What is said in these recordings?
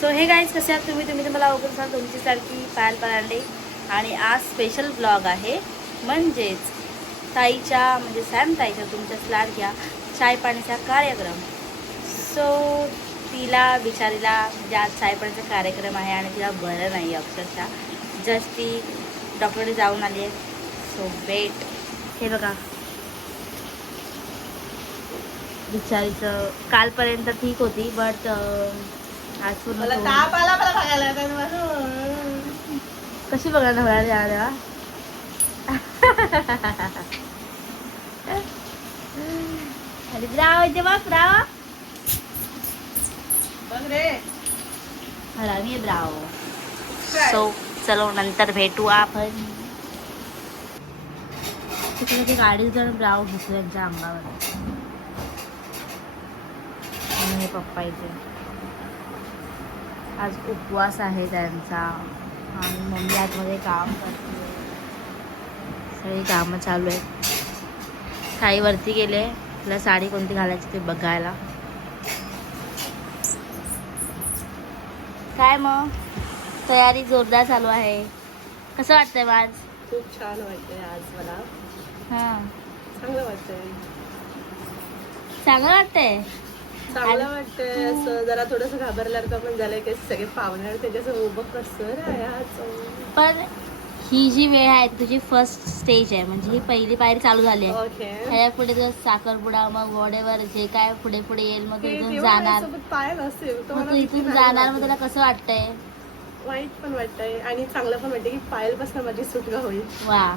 So हे guys कसे आहात तुम्ही तर मला ओळखून सांगा तुमची सारखी पायल परांडे. आणि आज स्पेशल ब्लॉग आहे, म्हणजेच ताईच्या म्हणजे सॅम ताईच्या तुमच्याच लाडक्या चाय पाण्याचा कार्यक्रम. सो तिला बिचारीला म्हणजे आज चाय पाण्याचा कार्यक्रम आहे आणि तिला बरं नाही अक्षरशः. जस्ट ती डॉक्टरकडे जाऊन आली आहे. So wait. हे बघा बिचारीचं कालपर्यंत ठीक होती बट आज पूर्ण कशी बघायला होणार तेव्हा. अरे ब्राव इथे बघ ब्राव मी ब्राव. सो चलो नंतर भेटू आपण. तिकडे गाडी जण ब्राव घुसले त्यांच्या अंगावर. आणि हे पप्पा इथे आज उपवास आहे त्यांचा आणि मम्मी आतमध्ये काम करते. सगळी कामं चालू आहेत. ताई वरती गेले तिला साडी कोणती घालायची ते बघायला. काय मग तयारी जोरदार चालू आहे. कसं वाटतंय मग आज? खूप छान वाटतंय आज मला. हां चांगलं वाटतंय. चांगलं वाटतंय. चांगलं वाटतंय. असं जरा थोडंसं घाबरल्यासारखं पण झालंय की सगळे पाहुणे त्याच्यासमोर उभं कसं राहायचं. पण ही जी वेळ आहे तुझी फर्स्ट स्टेज आहे, म्हणजे ही पहिली पायरी चालू झाली आहे. ओके. ह्याच्या पुढे तुझा साखरपुडा मग वॉडेवर जे काय पुढे पुढे येईल मग तू इथून तेव्हा जाणार. माझ्यासोबत पायल असेल तर मग मला तू भीती इथून नाही जाणार मग वाटत. तुला कसं वाटतंय? वाईट पण वाटतंय आणि चांगलं पण वाटतंय की पायलपासून माझी सुटका होईल. वा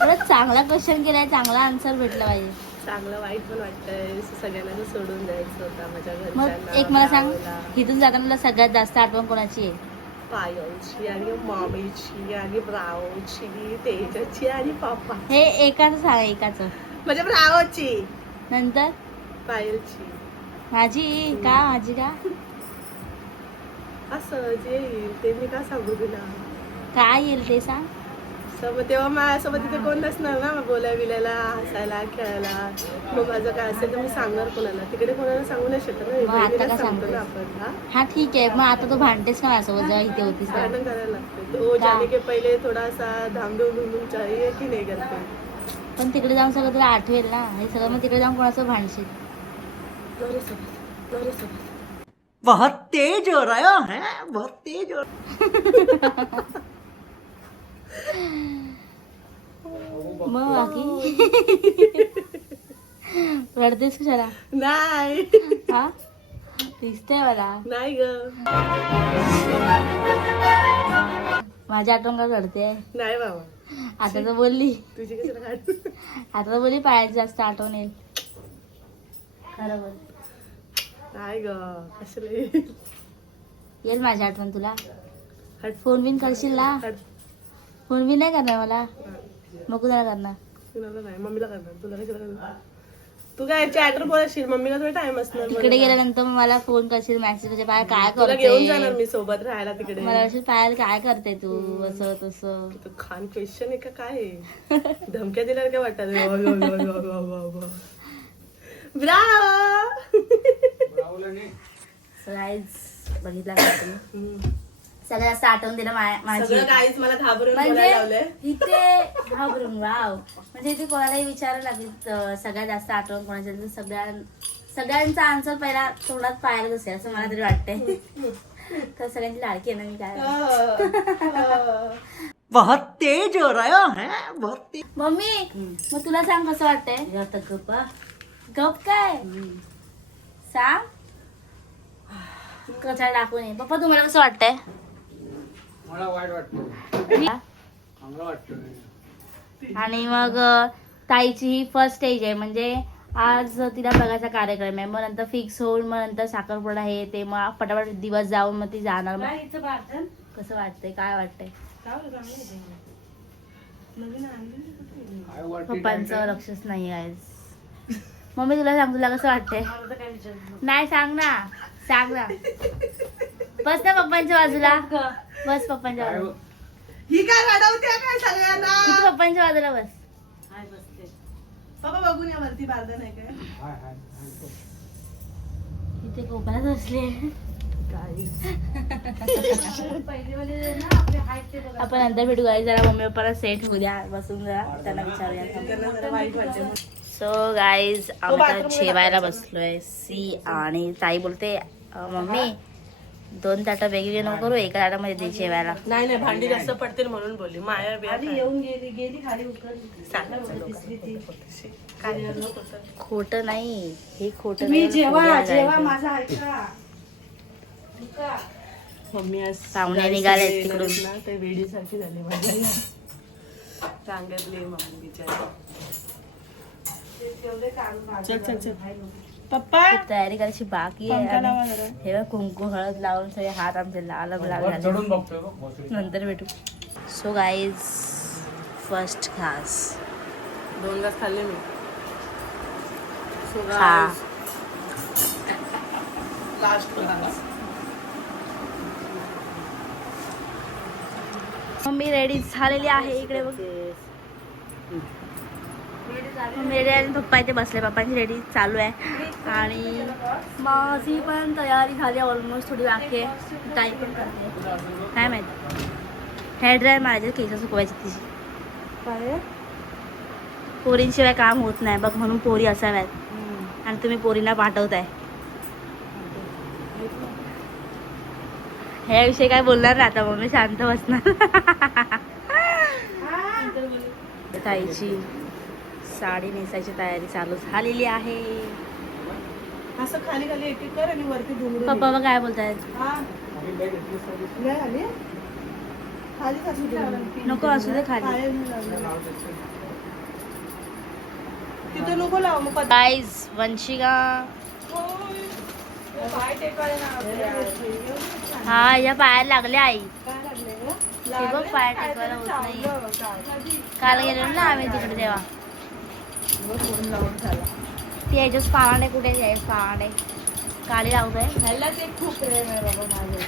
परत चांगला क्वेश्चन केलाय, चांगला आन्सर भेटला पाहिजे. चांगलं वाईट पण वाटतंय. सगळ्यांना सोडून जायचं होतं माझ्या मग घरच्यांना. एक मला सांग, भावाला. इथून जाताना तुला सगळ्यात जास्त आठवण कोणाची आहे? पायलची आणि मामीची आणि ब्रावची, तेजाची आणि पापा. हे एकाच सांग, एकाच. म्हणजे ब्रावची नंतर पायलची. माझी का? माझी का? असं जे येईल ते मी का सांगू तुला. काय येईल ते सांग. मग तेव्हा माझ्यासोबत तिथे कोण नसणार ना बोलायला बिलायला, हसायला खेळायला. मग माझं काय असेल तर मी सांगणार कोणाला. तिकडे कोणाला सांगू नाही शकत ना. मग आता बहिणीला का सांगतो ना सांगतेस? आपण. हा हा ठीक आहे. मग आता तू भांडतेस का माझ्यासोबत जेव्हा इथे होतीस तेव्हा? भांडण करायला लागते. तो जाने के पहिले थोडासा धामधूम चाहिए की नाही करते. पण तिकडे जाऊन सगळं तुला आठवेल ना हे सगळं. मग तिकडे जाऊन कोणाचं भांडशील? नवऱ्यासोबत. बहुत तेज हो रहा है, बहुत तेज हो मग बाकी रडतेस कशाला? नाही हा दिसतंय मला. नाही ग. माझी आठवण का रडते? नाही बाबा. आता तर बोलली, तुझी कशाला काढ. आता तर बोलली पायाची जास्त आठवण येईल. खरं बोल. नाही ग कशाला येईल माझी आठवण तुला. हट. फोन बिन करशील ना? हट. फोन बिन नाही करणार मला. मग कुणाला करणार? कुणाला नाही. मम्मीला करणार. तुला कशाला करणार. तू काय चॅटर बोलशील. मम्मीला थोडा टाइम असणार. तिकडे गेल्यानंतर मग मला फोन करशील, मेसेज म्हणजे पाय काय तुला घेऊन जाणार करते? मी सोबत राहायला तिकडे. मला असेल पायल काय करते तू असं तसं. तू खान क्वेश्चन आहे का काय आहे? धमक्या दिल्यावर काय वाटत? बघितला का तुम्ही? सगळं जास्त आठवण दिलं माझी. सगळं काहीच मला घाबरून बोलायला लावलंय. म्हणजे इथे घाबरून वाव म्हणजे इथे कोणालाही विचारायला लागेल सगळ्यात जास्त आठवण कोणाची असेल तर सगळ्यांचा आन्सर पहिला तोंडात पाहायला असेल असं मला तरी वाटतंय. तर सगळ्यांची लाडकी आहे ना मी. काय बहुत तेज हो रहा है, बहुत तेज. मम्मी मग तुला सांग कसं वाटतंय? गप काय सांग. कसा टाकून ये पप्पा. तुम्हाला कसं वाटतंय? मला वाईट वाटतं. चांगलं वाटतं. आणि मग ताईची ही फर्स्ट स्टेज आहे, म्हणजे आज तिला बघायचा कार्यक्रम आहे. मग नंतर फिक्स होऊन मग नंतर साखरपुडा हे ते मग पटापट दिवस जाऊन मग ती जाणार. कसं वाटतंय? काय वाटतंय? काय वाटतं? पप्पांचं लक्षच नाही आज. मम्मी तुला सांग, तुला कसं वाटतंय? नाही सांग ना, सांग ना. बस ना पप्पांच्या बाजूला. बस पप्पांच्या बाजूला. ही काय रडवते काय सगळ्यांना. तू पप्पांच्या बाजूला बस. पप्पा बघून या वरती बारदा नाही काय. हाय हाय. इथे कोपऱ्यात बसले. काय आपण नंतर भेटू गाईज. जरा मम्मी पप्पाला सेट होऊ द्या, बसून जरा त्यांना विचारूया. त्यांना जरा वाईट वाटते. सो गाईज आम्ही आता जेवायला बसलोय. सी आणि ताई बोलते मम्मी 2 ताटं वेगवेगळे नको करू, एका ताटामध्ये दे जेवायला. नाही नाही, भांडी जास्त पडतील म्हणून बोलली. माया बिया येऊन गेली खाली काय खोटं नाही हे, खोटं मी नाही. जेव्हा जेव्हा माझा ऐका मम्मी आज पाहुणे rice निघालेत वगैरे तिकडून. करत ना, ते वेडीसारखी झाली माझी. सांगितली मम्मी बिचारी. चल चल चल पप्पा खूप तयारी करायची बाकी आहे. पंखा लावा आणि जरा. हे बघ, कुंकू हळद लावून सगळे हात आमचे लाल लाल झाले. चढून बघतोय बघ, भोसडी. नंतर भेटू. सो गाईज फर्स्ट घास 2 घास खाल्ले मी. खा. लास्ट घास. मम्मी रेडी झालेली आहे. इकडे बघ, मम्मी रेडी आणि पप्पा इथे बसले. पप्पांची रेडी चालू आहे आणि माझी पण तयारी झाली ऑलमोस्ट. थोडी बाकी आहे. ताई पण करते काय माहिती. हेअर ड्रायर माझ्या केस सुकवायची तिची. काय पोरींशिवाय काम होत नाही बघ, म्हणून पोरी असाव्यात आणि तुम्ही पोरींना पाठवताय. ह्याविषयी काय बोलणार नाही आता, मम्मी शांत बसणार. ताईची साडी नेसायची तयारी चालू झालेली आहे. असं खाली खाली एक एक कर आणि वरती घुंगरू. पप्पा बघ काय बोलतायत. खाली असू दे. नको असू दे खाली. पाय नाही लावले. तिथे नको लाव मग पद- गाईज वंशिका हा या पायाला लागले आई. काय लागले गं? हे बघ पाय टेकवायला होत नाही. काल गेलो ना आम्ही तिकडे तेव्हा. फोन लावून झाला. ती याच्याच पावाने कुठे यायच पावाने काळी लावतोय. ह्याला ते खूप प्रेम आहे बाबा माझं.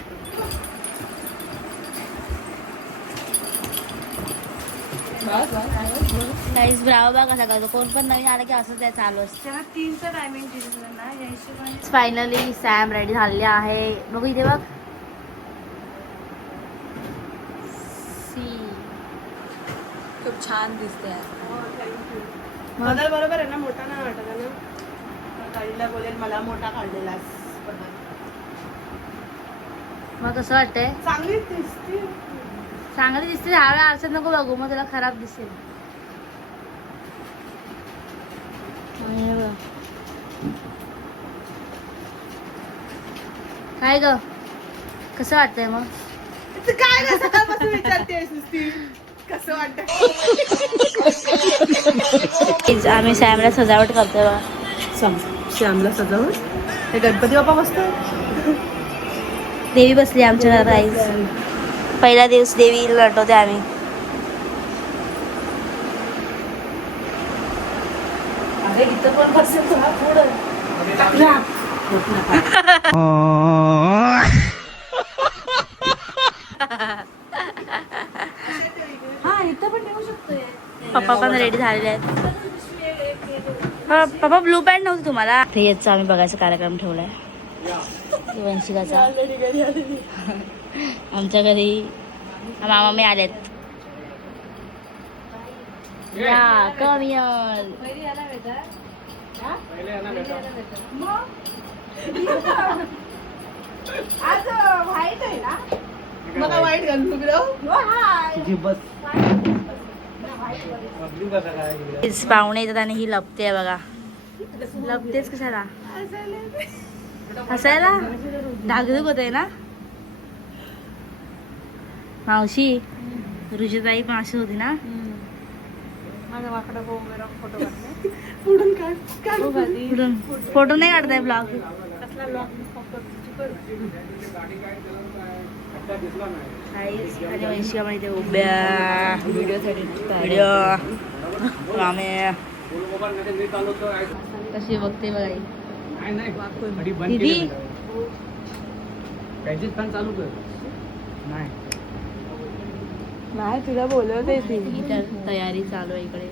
गाईज ब्राव बा कसा करतो. कोण पण नवीन आलं की असंच आहे चालू असतं. त्याला 3चं टायमिंग दिलं ना या हिशोबाने. फायनली सॅम रेडी झालेली आहे. बघू इथे बघ. खूप छान दिसते. बदल बरोबर आहे ना, मोठा नाही वाटत आहे ना. ताईला बोलेल मला मोठा काढलेला मग कसं वाटतंय. चांगली दिसते. चांगली दिसते. ह्यावेळेला आरशात नको बघू, मग त्याला खराब दिसेल. आणि हे बघ. काय ग कसं वाटतंय मग. काय गं सकाळपासून विचारतेस नुसती कसं वाटतं. आम्ही सॅमला सजावट करतोय बघा. श्यामला सजावट. ते गणपती बाप्पा बसतो. देवी बसली आमच्या घरात. आईच पहिला दिवस देवी लटवते आम्ही. अरे इथं पण बसेल तुला पुढं. हा इथं पण ठेवू शकतोय. पप्पा पण रेडी झालेले आहेत. पप्पा ब्लू पॅन्ट नव्हती तुम्हाला. ते याचा आम्ही बघायचा कार्यक्रम ठेवलाय वंशिकाचा. आमच्या घरी मामा मी आलेत. या कमियल मला वाईट घालून पाहुणे येतात आणि ही लपते बघा. लपतेच कशाला. हसायला धाकधूक होत आहे ना. मावशी रुजताई पण अशी होती ना. माझा वाकडा फोटो काढला. पुढून काढ पुढून फोटो नाही काढताय ब्लॉग. कसला आणि वंशिका पण इथे उभ्या व्हिडिओ रामे कशी बघते बघा. दीदी काहीच फॅन चालू कर. नाही नाही तिला बोलवते ती. तयारी चालू आहे इकडे.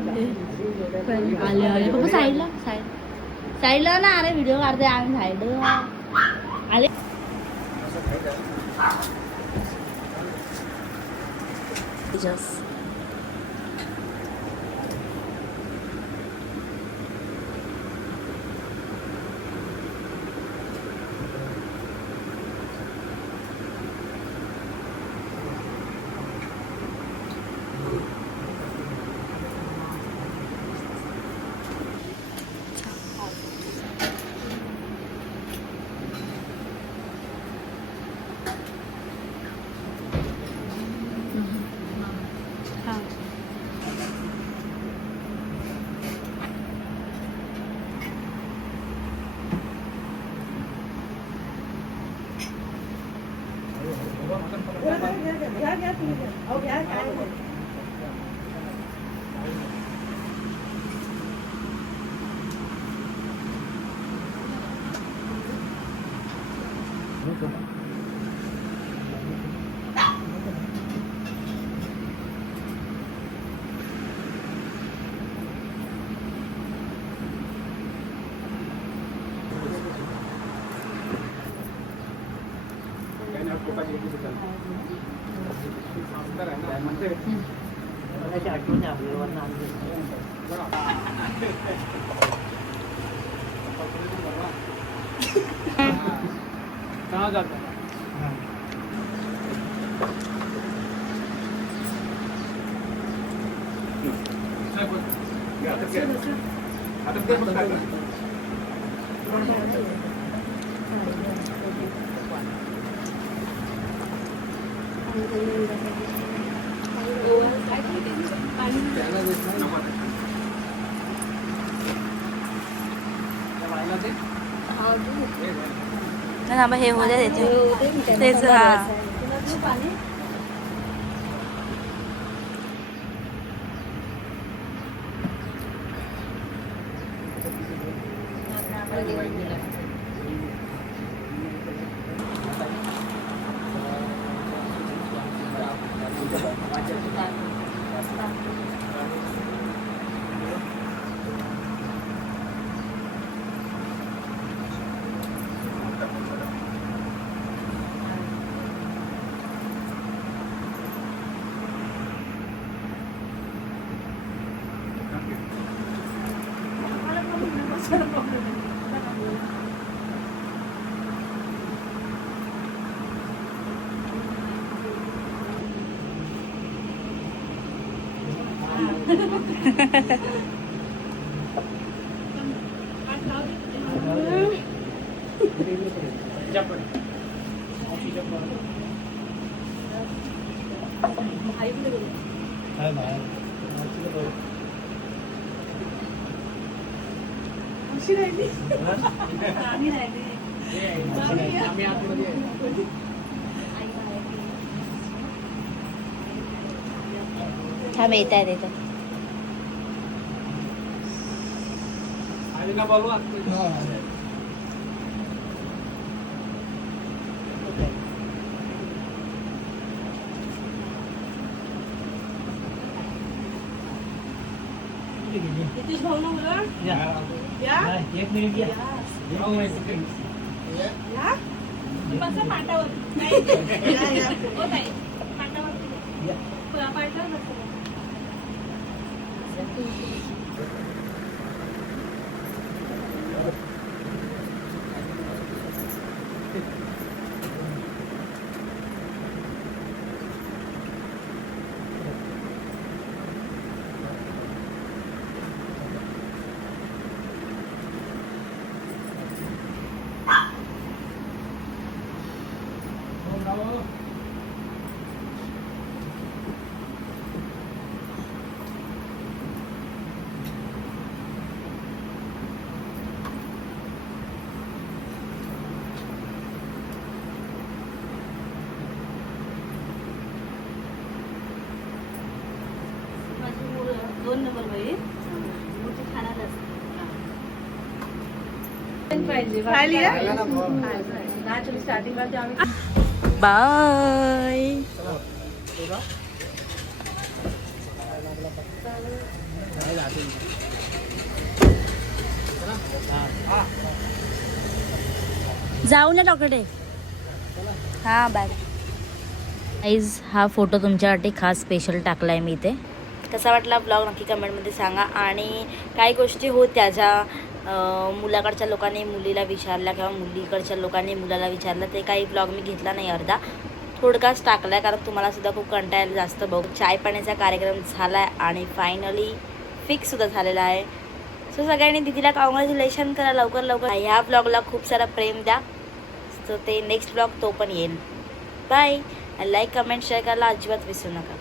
आले आले पप्पा साईडला साईडला ना. अरे व्हिडिओ काढते आम्ही साईडला आले. कहाँ जाता है? हे होत्या त्याचे तेच हा थांब येत आहे तिथं. एक मिनिट घ्या. दोन नंबर बाई मोठी खाणार पाहिजे स्टार्टिंग करते आम्ही. बाय. जाऊ ना डॉक्टर हां बाय गाईज हा फोटो तुमच्यासाठी खास स्पेशल टाकला आहे मी इथे. कसा वाटला ब्लॉग नक्की कमेंटमध्ये सांगा. आणि काही गोष्टी होत्या ज्या मुलाकडच्या लोकांनी मुलीला विचारल्या किंवा मुलीकडच्या लोकांनी मुलाला विचारलं, ते काही ब्लॉग मी घेतला नाही, अर्धा थोडकाच टाकला आहे कारण तुम्हाला सुद्धा खूप कंटाळा जास्त बघ. चाय पाण्याचा कार्यक्रम झाला आहे आणि फायनली फिक्ससुद्धा झालेला आहे. सो सगळ्यांनी दीदीला कॉंग्रॅच्युलेशन करा लवकर लवकर. ह्या ब्लॉगला खूप सारा प्रेम द्या. सो ते नेक्स्ट ब्लॉग तो पण येईल. बाय. लाईक कमेंट शेअर करायला अजिबात विसरू नका.